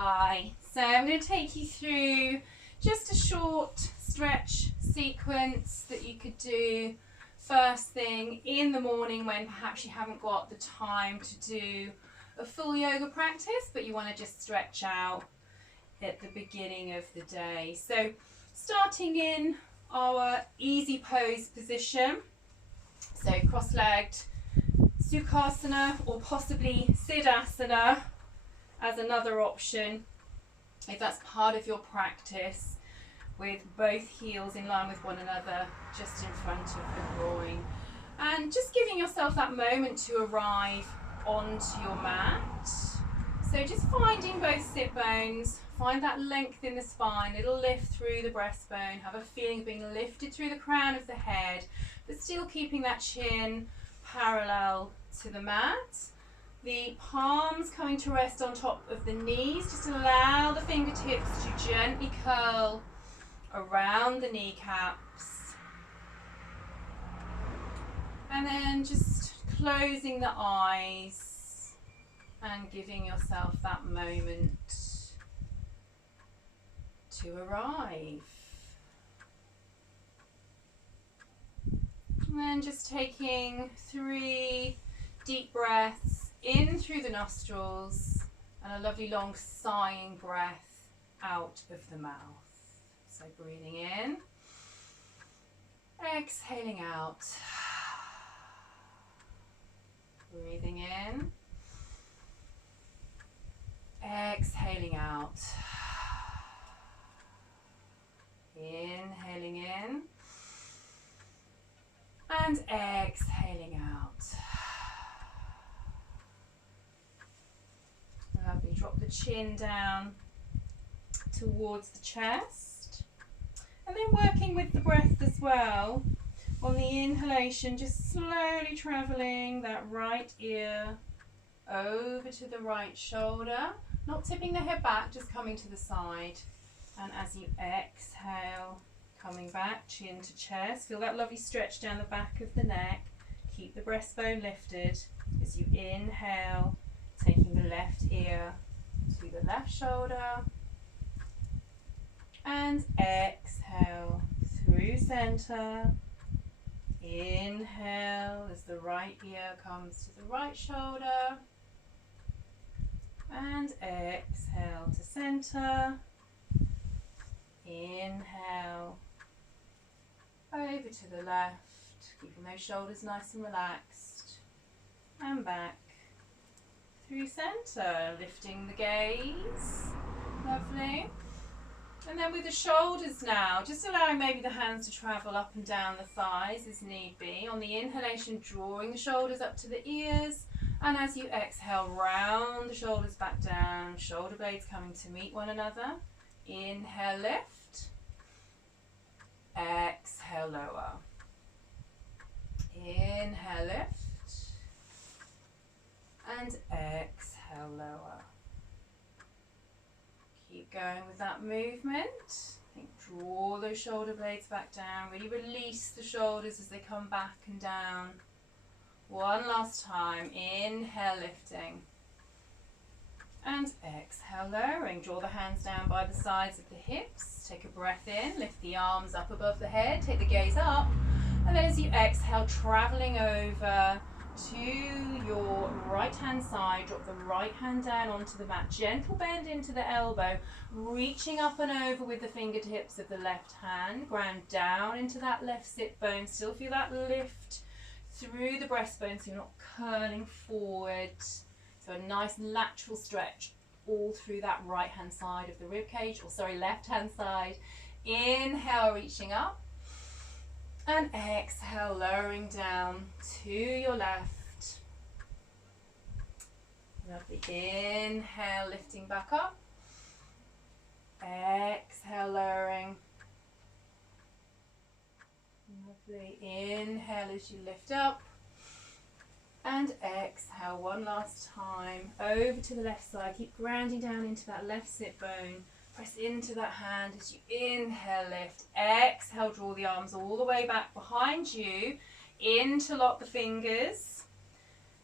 Hi, so I'm going to take you through just a short stretch sequence that you could do first thing in the morning when perhaps you haven't got the time to do a full yoga practice, but you want to just stretch out at the beginning of the day. So starting in our easy pose position, so cross-legged Sukhasana or possibly Siddhasana as another option if that's part of your practice, with both heels in line with one another just in front of the groin, and just giving yourself that moment to arrive onto your mat. So just finding both sit bones, find that length in the spine, little lift through the breastbone, have a feeling of being lifted through the crown of the head, but still keeping that chin parallel to the mat. The palms coming to rest on top of the knees. Just allow the fingertips to gently curl around the kneecaps. And then just closing the eyes and giving yourself that moment to arrive. And then just taking 3 deep breaths in through the nostrils and a lovely long sighing breath out of the mouth. So breathing in, exhaling out, breathing in, exhaling out, inhaling in and exhaling out. Lovely, drop the chin down towards the chest, and then working with the breath as well. On the inhalation, just slowly travelling that right ear over to the right shoulder, not tipping the head back, just coming to the side. And as you exhale, coming back, chin to chest, feel that lovely stretch down the back of the neck. Keep the breastbone lifted as you inhale, taking the left ear to the left shoulder, and exhale through center. Inhale as the right ear comes to the right shoulder, and exhale to center. Inhale over to the left, keeping those shoulders nice and relaxed, and back through center, lifting the gaze. Lovely. And then with the shoulders now, just allowing maybe the hands to travel up and down the thighs as need be. On the inhalation, drawing the shoulders up to the ears, and as you exhale, round the shoulders back down, shoulder blades coming to meet one another. Inhale, lift. Exhale, lower. Inhale, lift. And exhale, lower. Keep going with that movement. I think draw those shoulder blades back down. Really release the shoulders as they come back and down. One last time. Inhale, lifting. And exhale, lowering. Draw the hands down by the sides of the hips. Take a breath in. Lift the arms up above the head. Take the gaze up. And then as you exhale, traveling over to your right hand side, drop the right hand down onto the mat, gentle bend into the elbow, reaching up and over with the fingertips of the left hand, ground down into that left sit bone, still feel that lift through the breastbone so you're not curling forward. So a nice lateral stretch all through that right hand side of the rib cage, or sorry, left hand side. Inhale, reaching up. And exhale, lowering down to your left. Lovely. Inhale, lifting back up. Exhale, lowering. Lovely. Inhale as you lift up. And exhale one last time. Over to the left side. Keep grounding down into that left sit bone. Press into that hand as you inhale, lift. Exhale, draw the arms all the way back behind you. Interlock the fingers.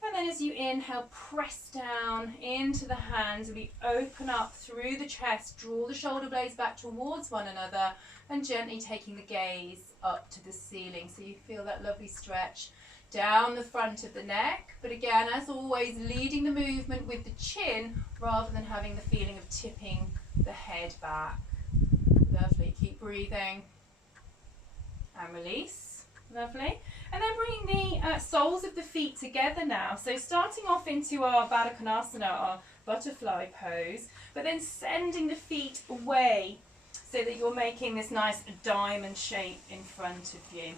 And then as you inhale, press down into the hands, really open up through the chest, draw the shoulder blades back towards one another, and gently taking the gaze up to the ceiling. So you feel that lovely stretch down the front of the neck. But again, as always, leading the movement with the chin rather than having the feeling of tipping the head back. Lovely. Keep breathing. And release. Lovely. And then bringing the soles of the feet together now. So starting off into our Baddha Konasana, our butterfly pose, but then sending the feet away so that you're making this nice diamond shape in front of you.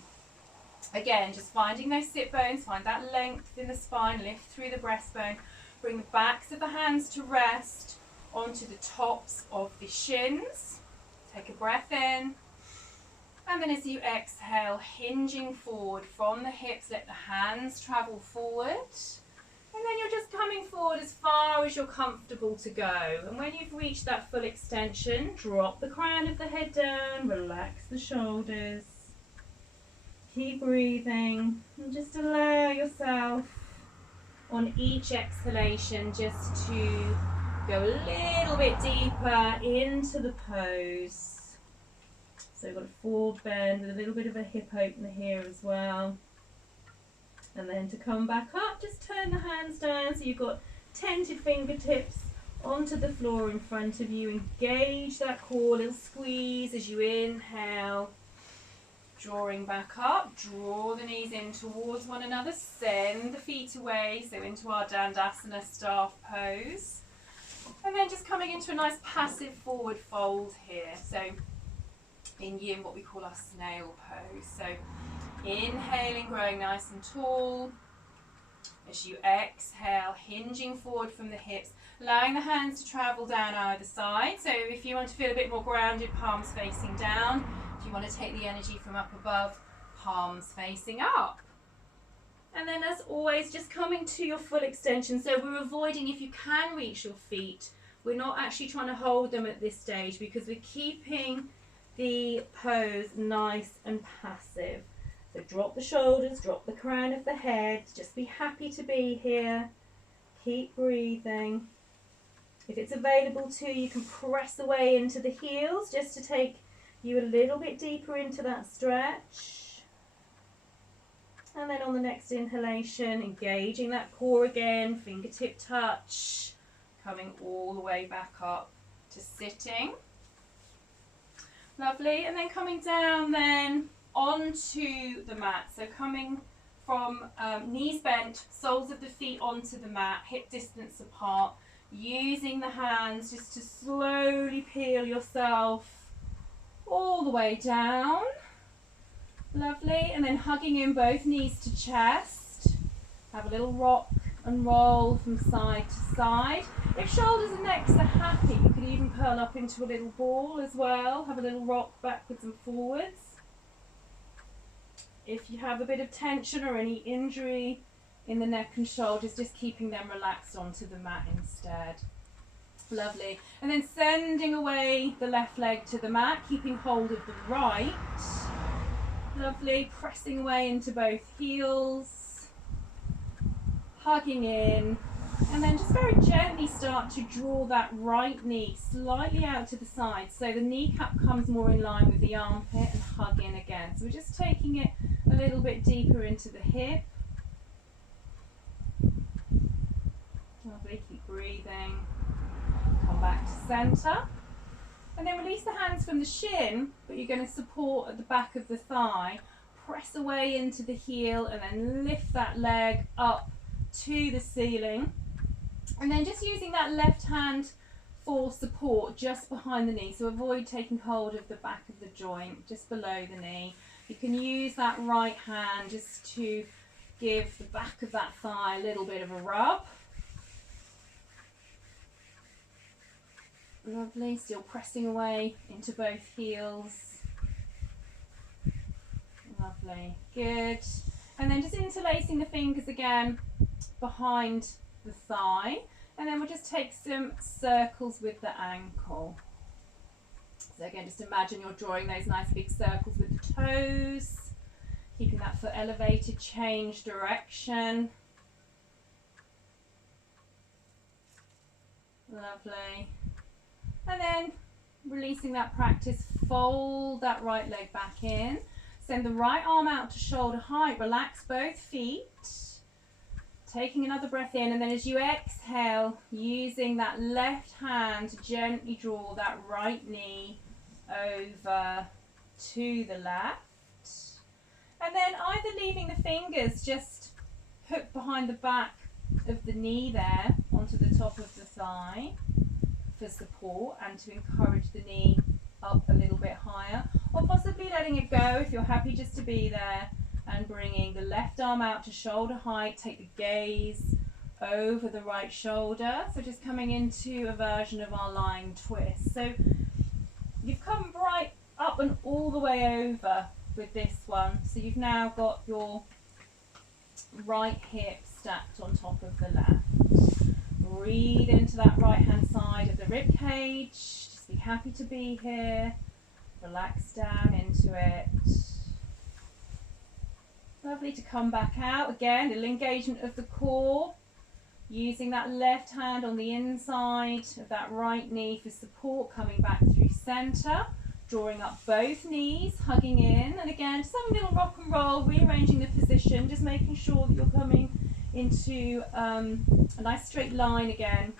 Again, just finding those sit bones, find that length in the spine, lift through the breastbone, bring the backs of the hands to rest onto the tops of the shins. Take a breath in. And then as you exhale, hinging forward from the hips, let the hands travel forward. And then you're just coming forward as far as you're comfortable to go. And when you've reached that full extension, drop the crown of the head down, relax the shoulders. Keep breathing and just allow yourself on each exhalation just to go a little bit deeper into the pose. So we've got a forward bend and a little bit of a hip opener here as well. And then to come back up, just turn the hands down so you've got tented fingertips onto the floor in front of you. Engage that core, little squeeze as you inhale. Drawing back up, draw the knees in towards one another, send the feet away, so into our Dandasana staff pose. And then just coming into a nice passive forward fold here. So in yin, what we call our snail pose. So inhaling, growing nice and tall. As you exhale, hinging forward from the hips, allowing the hands to travel down either side. So if you want to feel a bit more grounded, palms facing down. If you want to take the energy from up above, palms facing up. And then as always, just coming to your full extension. So we're avoiding, if you can reach your feet, we're not actually trying to hold them at this stage because we're keeping the pose nice and passive. So drop the shoulders, drop the crown of the head, just be happy to be here. Keep breathing. If it's available to you, can press away into the heels just to take you a little bit deeper into that stretch. And then on the next inhalation, engaging that core again, fingertip touch, coming all the way back up to sitting. Lovely, and then coming down then onto the mat. So coming from knees bent, soles of the feet onto the mat, hip distance apart, using the hands just to slowly peel yourself all the way down. Lovely, and then hugging in both knees to chest. Have a little rock and roll from side to side. If shoulders and necks are happy, you could even curl up into a little ball as well. Have a little rock backwards and forwards. If you have a bit of tension or any injury in the neck and shoulders, just keeping them relaxed onto the mat instead. Lovely. And then sending away the left leg to the mat, keeping hold of the right. Lovely. Pressing away into both heels. Hugging in. And then just very gently start to draw that right knee slightly out to the side. So the kneecap comes more in line with the armpit and hug in again. So we're just taking it a little bit deeper into the hip. Lovely. Keep breathing. Come back to centre. And then release the hands from the shin, but you're going to support at the back of the thigh. Press away into the heel and then lift that leg up to the ceiling. And then just using that left hand for support just behind the knee. So avoid taking hold of the back of the joint, just below the knee. You can use that right hand just to give the back of that thigh a little bit of a rub. Lovely, still pressing away into both heels. Lovely, good. And then just interlacing the fingers again behind the thigh. And then we'll just take some circles with the ankle. So again, just imagine you're drawing those nice big circles with the toes. Keeping that foot elevated, change direction. Lovely. And then releasing that practice, fold that right leg back in. Send the right arm out to shoulder height. Relax both feet. Taking another breath in, and then as you exhale, using that left hand to gently draw that right knee over to the left. And then either leaving the fingers just hooked behind the back of the knee there onto the top of the thigh for support and to encourage the knee up a little bit higher, or possibly letting it go if you're happy just to be there, and bringing the left arm out to shoulder height. Take the gaze over the right shoulder, so just coming into a version of our lying twist. So you've come right up and all the way over with this one, so you've now got your right hip stacked on top of the left. Breathe into that right hand side of the rib cage. Just be happy to be here. Relax down into it. Lovely to come back out. Again, little engagement of the core. Using that left hand on the inside of that right knee for support, coming back through center. Drawing up both knees, hugging in. And again, just having a little rock and roll, rearranging the position, just making sure that you're coming into a nice straight line again.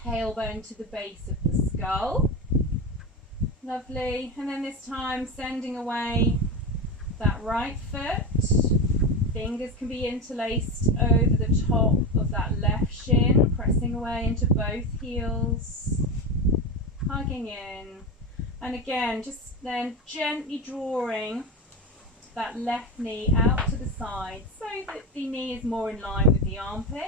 Tailbone to the base of the skull. Lovely. And then this time, sending away that right foot. Fingers can be interlaced over the top of that left shin, pressing away into both heels, hugging in. And again, just then gently drawing that left knee out to the side so that the knee is more in line with the armpit.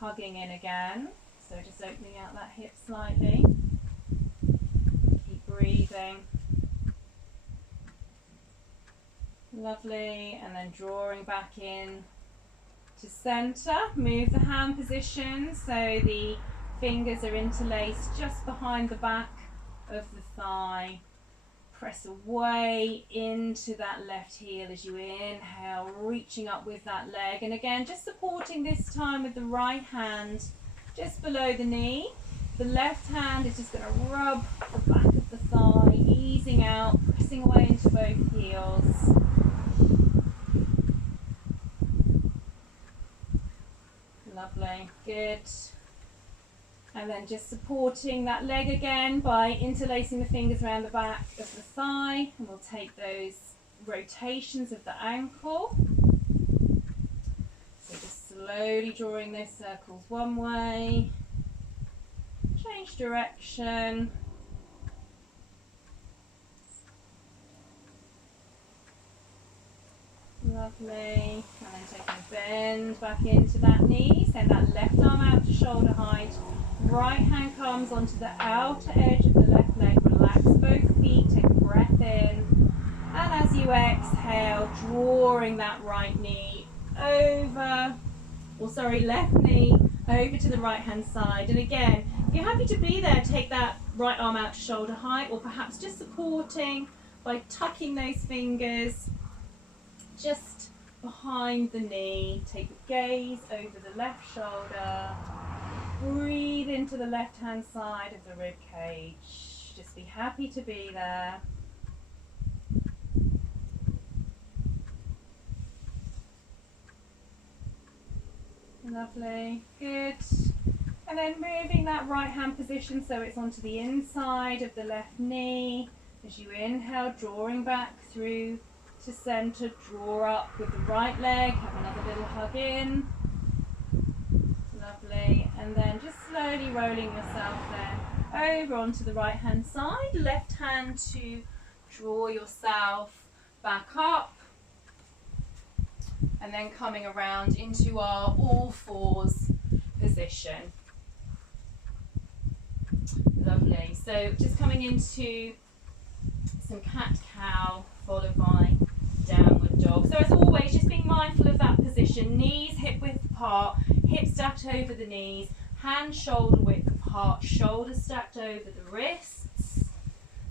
Hugging in again. So just opening out that hip slightly. Keep breathing. Lovely. And then drawing back in to center. Move the hand position so the fingers are interlaced just behind the back of the thigh. Press away into that left heel as you inhale, reaching up with that leg. And again, just supporting this time with the right hand just below the knee. The left hand is just going to rub the back of the thigh, easing out, pressing away into both heels. Lovely, good. And then just supporting that leg again by interlacing the fingers around the back of the thigh. And we'll take those rotations of the ankle. So just slowly drawing those circles one way. Change direction. Lovely. And then taking a bend back into that knee. Send that left arm out to shoulder height. Right hand comes onto the outer edge of the left leg. Relax both feet. Take a breath in. And as you exhale, drawing that right knee over, left knee over to the right hand side. And again, if you're happy to be there, take that right arm out to shoulder height, or perhaps just supporting by tucking those fingers just behind the knee. Take a gaze over the left shoulder. Breathe into the left hand side of the rib cage. Just be happy to be there. Lovely, good. And then moving that right hand position so it's onto the inside of the left knee. As you inhale, drawing back through to center, draw up with the right leg, have another little hug in. Lovely. And then just slowly rolling yourself then over onto the right hand side. Left hand to draw yourself back up. And then coming around into our all fours position. Lovely. So just coming into some cat-cow followed by downward dog. So as always, just being mindful of that position. Knees hip width apart, hips stacked over the knees, hands shoulder width apart, shoulders stacked over the wrists.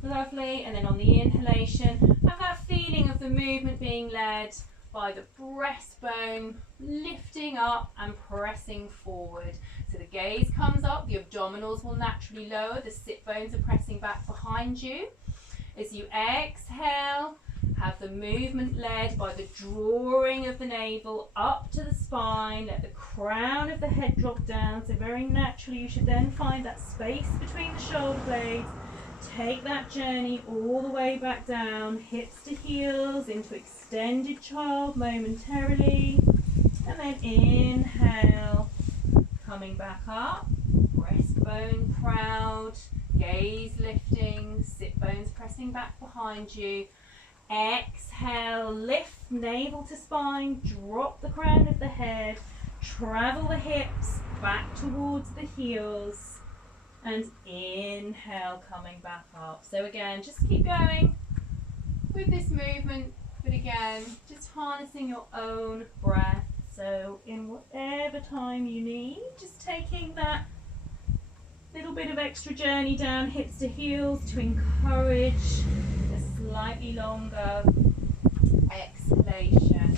Lovely. And then on the inhalation, have that feeling of the movement being led by the breastbone, lifting up and pressing forward. So the gaze comes up, the abdominals will naturally lower, the sit bones are pressing back behind you. As you exhale, have the movement led by the drawing of the navel up to the spine. Let the crown of the head drop down. So very naturally you should then find that space between the shoulder blades. Take that journey all the way back down, hips to heels, into extended child momentarily. And then inhale, coming back up, breastbone proud, gaze lifting, sit bones pressing back behind you. Exhale, lift navel to spine, drop the crown of the head, travel the hips back towards the heels. And inhale, coming back up. So again, just keep going with this movement, but again, just harnessing your own breath. So in whatever time you need, just taking that little bit of extra journey down hips to heels to encourage a slightly longer exhalation.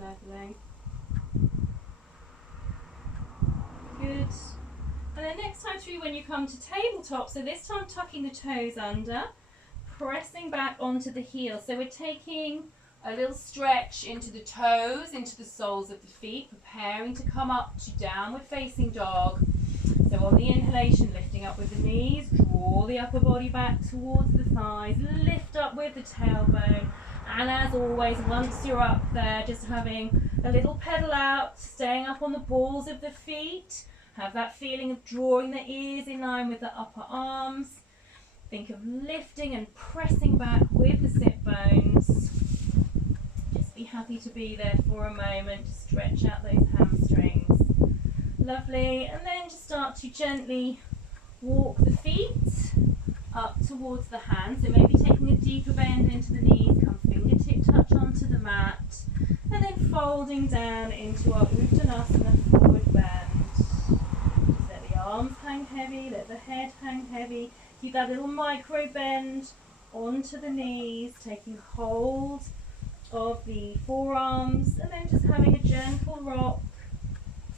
Lovely. Good. And then next time through, when you come to tabletop, so this time tucking the toes under, pressing back onto the heels. So we're taking a little stretch into the toes, into the soles of the feet, preparing to come up to downward facing dog. So on the inhalation, lifting up with the knees, draw the upper body back towards the thighs, lift up with the tailbone. And as always, once you're up there, just having a little pedal out, staying up on the balls of the feet. Have that feeling of drawing the ears in line with the upper arms. Think of lifting and pressing back with the sit bones. Just be happy to be there for a moment to stretch out those hamstrings. Lovely. And then just start to gently walk the feet up towards the hands. So maybe taking a deeper bend into the knees, come fingertip touch onto the mat, and then folding down into our Uttanasana forward bend. Just let the arms hang heavy, let the head hang heavy. Keep that little micro bend onto the knees, taking hold of the forearms, and then just having a gentle rock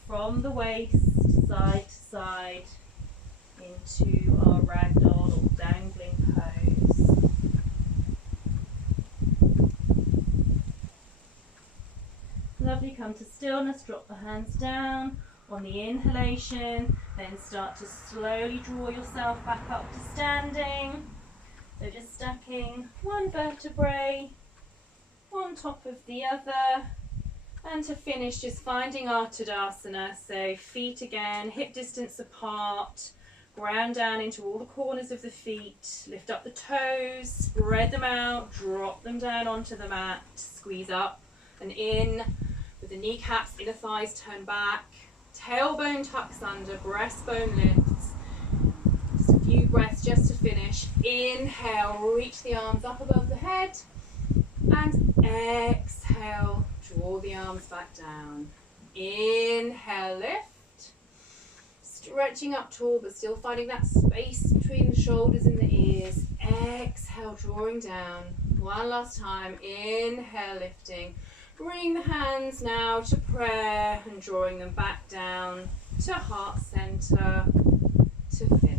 from the waist side to side into our ragdoll or dangling pose. Lovely, come to stillness, drop the hands down on the inhalation, then start to slowly draw yourself back up to standing. So just stacking one vertebrae on top of the other, and to finish just finding our Tadasana. So feet again, hip distance apart, ground down into all the corners of the feet, lift up the toes, spread them out, drop them down onto the mat, squeeze up and in with the kneecaps, inner thighs turn back, tailbone tucks under, breastbone lifts. Just a few breaths just to finish. Inhale, reach the arms up above the head, and exhale, draw the arms back down. Inhale, lift. Stretching up tall, but still finding that space between the shoulders and the ears. Exhale, drawing down. One last time. Inhale, lifting. Bring the hands now to prayer and drawing them back down to heart center to finish.